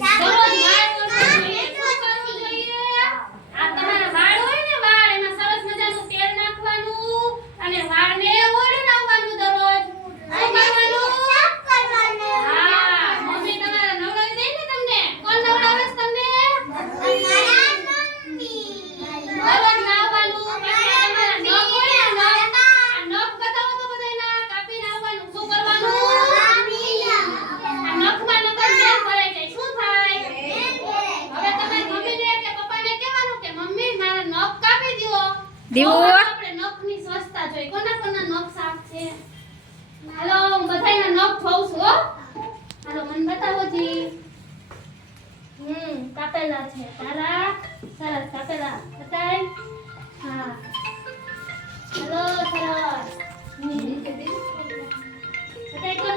કરીશ. દરરોજ વાળ ઓળખો જોઈએ. શું કરવું જોઈએ? આ તમારા વાળ હોય ને વાળ એમાં સરસ મજાનું તેલ નાખવાનું અને વાળને ઓળી નાખવાનું દરરોજ. શું કરવાનું? હા, મમ્મી તમારા નવડાવી દે ને તમને. કોણ નવડાવે છે તમને? દરરોજ નાહવાનું. પછી તમારા નખ હોય ને નખ, આ નખ બતાવો તો બધાયના. કાપી નાખવાનું. શું કરવાનું? આ નખમાં નકર મેલ ભરાઈ જાય. શું થાય? હવે તમારી મમ્મીને કે પપ્પાને કહેવાનું કે મમ્મી મારા નખ કાપી દ્યો. દીવો. તો આપણે નખની સ્વચ્છતા જોઈ. કોના કોના નખ સાફ છે? હાલો હું બધાયના નખ જોઉં છું હો. હાલો મને બતાવો જી. કાપેલા છે. તારા સરસ કાપેલા. બતાય. હા. હાલો સરસ. બતાય કોણ